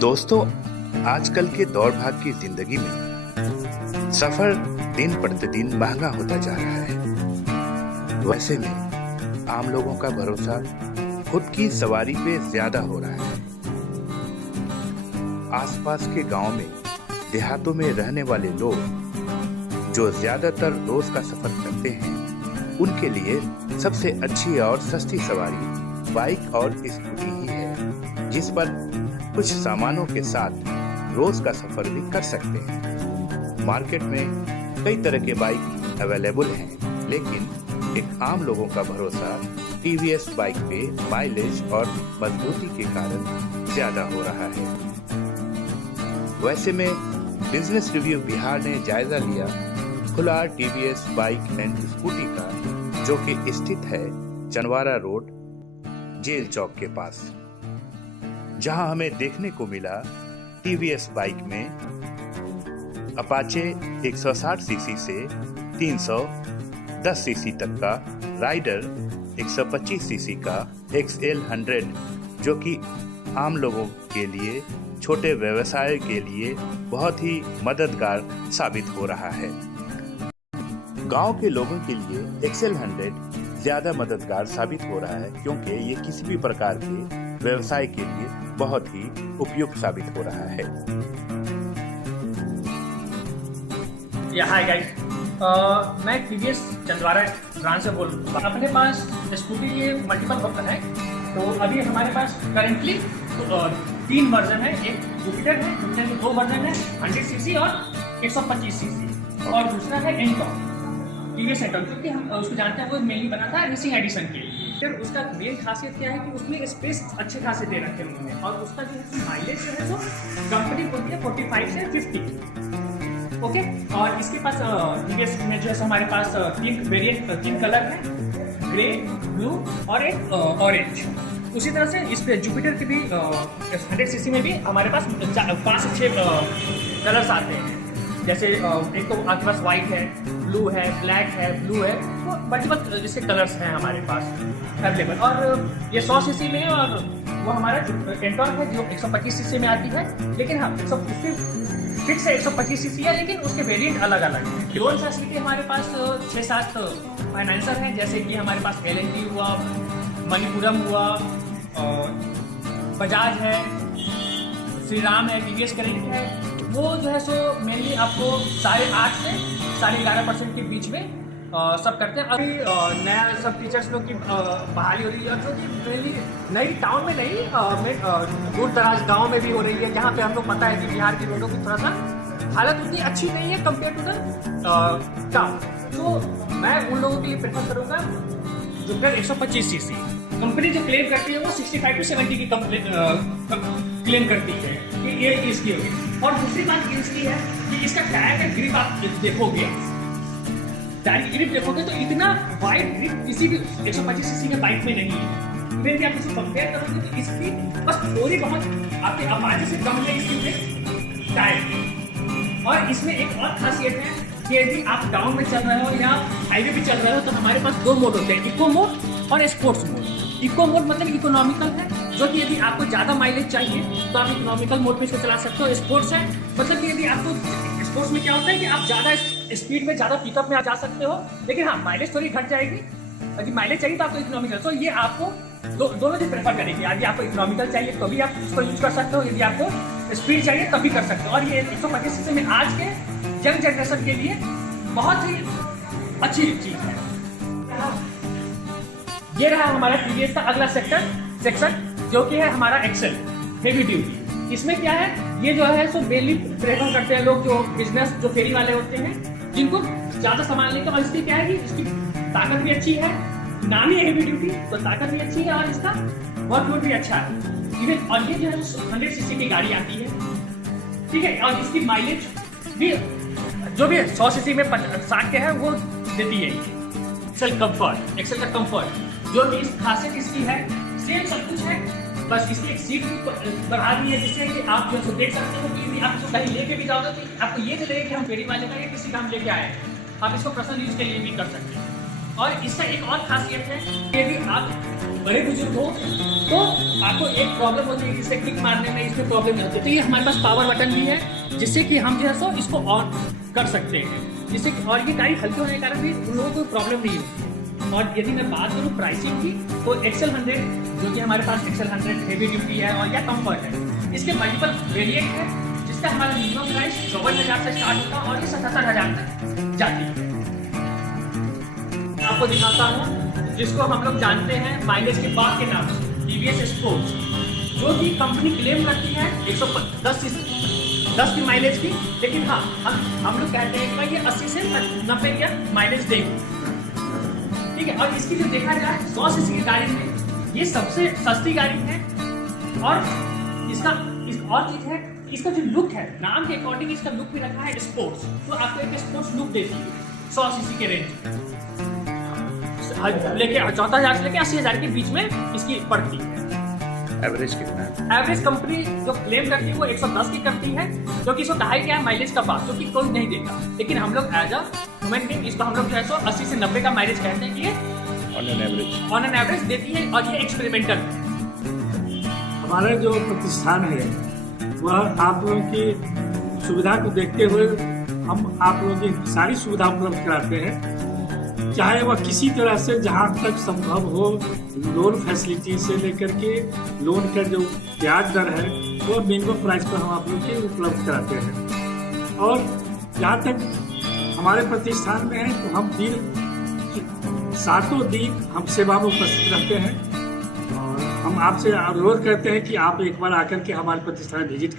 दोस्तों, आजकल के दौड़ भाग की जिंदगी में सफर दिन प्रतिदिन महंगा होता जा रहा है। वैसे में आम लोगों का भरोसा खुद की सवारी पे ज्यादा हो रहा है। आसपास के गांव में, देहातों में रहने वाले लोग जो ज्यादातर रोज का सफर करते हैं, उनके लिए सबसे अच्छी और सस्ती सवारी बाइक और स्कूटी ही है, जिस पर कुछ सामानों के साथ रोज का सफर भी कर सकते हैं। मार्केट में कई तरह के बाइक अवेलेबल हैं, लेकिन एक आम लोगों का भरोसा टीवीएस बाइक पे माइलेज और मजबूती के कारण ज्यादा हो रहा है। वैसे में बिजनेस रिव्यू बिहार ने जायजा लिया खुला टीवीएस बाइक एंड स्कूटी का, जो कि स्थित है चनवारा रोड, जेल चौक के पास, जहां हमें देखने को मिला टीवीएस बाइक में अपाचे 160 सीसी से 310 सीसी तक का, राइडर 125 सीसी का XL 100, जो कि आम लोगों के लिए, छोटे व्यवसाय के लिए बहुत ही मददगार साबित हो रहा है। गांव के लोगों के लिए XL 100 ज्यादा मददगार साबित हो रहा है, क्योंकि ये किसी भी प्रकार के व्यवसाय के लिए बहुत ही उपयुक्त साबित हो रहा है। हाय गाइस, मैं टीवीएस चंदवारा ब्रांच से बोल रहा हूँ। अपने पास स्कूटी के मल्टीपल वर्जन है। तो अभी हमारे पास करेंटली 3 वर्जन है। एक जुपिटर है, जुपिटर के 2 वर्जन है, 100 सीसी और 125 सीसी, और दूसरा है एंटॉर्क, टीवीएस एंटॉर्क, क्योंकि हम उसको जानते हैं वो मेनली बना था रेसिंग एडिशन के लिए। फिर उसका मेन खासियत क्या है कि उसमें स्पेस अच्छे खासे दे रखे हैं उन्होंने, और उसका जो है माइलेज जो है वो कंपनी बोलती है 45 से 50। ओके, और इसके पास टीवीएस में जो है हमारे पास 3 वेरिएंट, 3 कलर है, ग्रे, ब्लू और एक ऑरेंज। उसी तरह से इस पे जुपिटर के भी 100 सीसी में भी हमारे पास 5 से 6 कलर्स आते हैं। जैसे एक तो आपके पास व्हाइट है, ब्लू है, ब्लैक है, ब्लू है, तो मल्टीपल इसके कलर्स हैं हमारे पास अवेलेबल। और ये 100 सीसी में है, और वो हमारा एंटॉर्क है जो 125 सीसी में आती है। लेकिन हाँ, 150 फिक्स है 125 सीसी है, लेकिन उसके वेरिएंट अलग अलग हैं। लोन फैसिलिटी हमारे पास 6-7 फाइनेंसर हैं, जैसे कि हमारे पास L&T हुआ, मणिपुरम हुआ, बजाज है, श्रीराम है, टीवीएस क्रेडिट है। वो जो है सो मेनली आपको 8.5 से 11.5% के बीच में सब करते हैं। अभी नया सब टीचर्स लोग की बहाली हो रही है, जो कि मेनली नई टाउन में नहीं, दूर दराज गाँव में भी हो रही है, जहाँ पे हम लोग पता है कि बिहार की रोडों की थोड़ा सा हालत उतनी अच्छी नहीं है कंपेयर टू द टाउन। तो मैं उन लोगों के लिए प्रेफर करूँगा जुपिटर 125 सीसी। कंपनी जो क्लेम करती है वो 65 to 70 की क्लेम करती है कि ये इसकी होगी। और दूसरी बात इसकी है कि इसका टायर का ग्रिप आप देखोगे, टायर की ग्रिप देखोगे तो इतना वाइड ग्रिप किसी भी 125 सीसी के बाइक में नहीं है। इवन कि आप इसको कंपेयर करोगे तो इसकी बस थोड़ी बहुत आपके अपाचे से कम है इसकी टायर। और इसमें एक और खासियत है कि यदि आप टाउन में चल रहे हो या हाईवे पे चल रहे हो, तो हमारे पास 2 मोड होते हैं, इको मोड और स्पोर्ट्स मोड। इको मोड मतलब इकोनॉमिकल है, जो कि यदि आपको ज़्यादा माइलेज चाहिए तो आप इकोनॉमिकल मोड पे इसको चला सकते हो। स्पोर्ट्स है मतलब कि यदि आपको स्पोर्ट्स में क्या होता है कि आप ज़्यादा स्पीड में, ज़्यादा पिकअप में जा सकते हो, लेकिन हाँ माइलेज थोड़ी घट जाएगी। यदि माइलेज चाहिए तो आपको इकोनॉमिकल, तो ये आपको दोनों चीज़ प्रेफर करेगी। यदि आपको इकोनॉमिकल चाहिए तो भी आप इसको यूज कर सकते हो, यदि आपको स्पीड चाहिए तब भी कर सकते हो। और ये 125 सीसी में आज के यंग जनरेशन के लिए बहुत ही अच्छी चीज़ है। ये रहा हमारा टीवीएस का अगला सेक्शन, जो कि है हमारा एक्सेल हेवी ड्यूटी। इसमें क्या है, ये जो है सो मेनली प्रेफर करते हैं लोग जो बिजनेस, जो फेरी वाले होते हैं, जिनको ज्यादा सामान लेकर। और इसकी क्या है कि इसकी ताकत भी अच्छी है, नाम ही है हेवी ड्यूटी, तो ताकत भी अच्छी है और इसका वर्कलोड भी अच्छा है इवन। और ये जो है 100 सीसी की गाड़ी आती है, ठीक है, और इसकी माइलेज भी जो भी 100 सीसी में 60 के है वो देती है। एक्सेल का कंफर्ट जो भी खासियत इसकी है, सेम सब कुछ है, बस इसकी एक सीट बढ़ा दी है, जिससे कि आप जो देख सकते हो कि आप इसको कहीं लेके भी जाओगे तो आपको ये नहीं लगेगा कि हम फेरी वाले का या किसी का हम लेके आए हैं। आप इसको पर्सनल यूज के लिए भी कर सकते हैं। और इसका एक और खासियत है कि यदि आप बड़े बुजुर्ग हो तो आपको एक प्रॉब्लम होती है, इसे किक मारने में इसमें प्रॉब्लम नहीं होती। तो ये हमारे पास पावर बटन भी है जिससे कि हम जो है सो इसको ऑन कर सकते हैं, जिससे और ये गाड़ी हल्के होने के कारण भी उन लोगों को प्रॉब्लम नहीं होती। और यदि मैं बात करूँ प्राइसिंग की तो एक्सेल 100 जो कि हमारे पास एक्सेल 100 हेवी ड्यूटी है और या कम्फर्ट है, इसके मल्टीपल वेरिएंट है जिसका हमारा मिनिमम प्राइस 54,000 से स्टार्ट होता है और ये 77,000 तक जाती है। आपको दिखाता हूँ जिसको हम लोग जानते हैं माइलेज के बाग के नाम से, TVS स्पोर्ट्स, जो कि कंपनी क्लेम करती है 110 की माइलेज की, लेकिन हाँ हम लोग कहते हैं कि ये 80 से 90 का माइलेज देगी, ठीक है। और इसकी जो देखा जाए 100 सीसी की गाड़ी में ये सबसे सस्ती गाड़ी है। और इसका और चीज है, इसका जो लुक है, नाम के अकॉर्डिंग इसका लुक भी रखा है स्पोर्ट्स, तो आपको एक स्पोर्ट्स लुक देती है 100 सीसी के रेंज लेके 14,000 से लेके 80,000 के बीच में इसकी पड़ती है। एवरेज कितना है? एवरेज कंपनी जो क्लेम करती है वो 110 की करती है, जो कि इसको कहा गया है माइलेज का बात, जो कि कोई नहीं देगा, लेकिन हम लोग एज अ ह्यूमन बीइंग इसको हम लोग जो है 80 से 90 का माइलेज कहते हैं कि ये ऑन एन एवरेज देती है। और ये एक्सपेरिमेंटल है। हमारा जो प्रतिष्ठान है वह आप लोगों की सुविधा को देखते हुए हम आप लोगों की सारी सुविधा उपलब्ध कराते हैं, चाहे वह किसी तरह से जहाँ तक संभव हो। लोन फैसिलिटी से लेकर के लोन का जो ब्याज दर है वो मिनिमम प्राइस पर हम आप लोग के उपलब्ध कराते हैं। और जहाँ तक हमारे प्रतिष्ठान में है तो हम सातों दिन हम सेवा में उपस्थित रहते हैं। और हम आपसे अनुरोध करते हैं कि आप एक बार आकर के हमारे प्रतिष्ठान विजिट करें।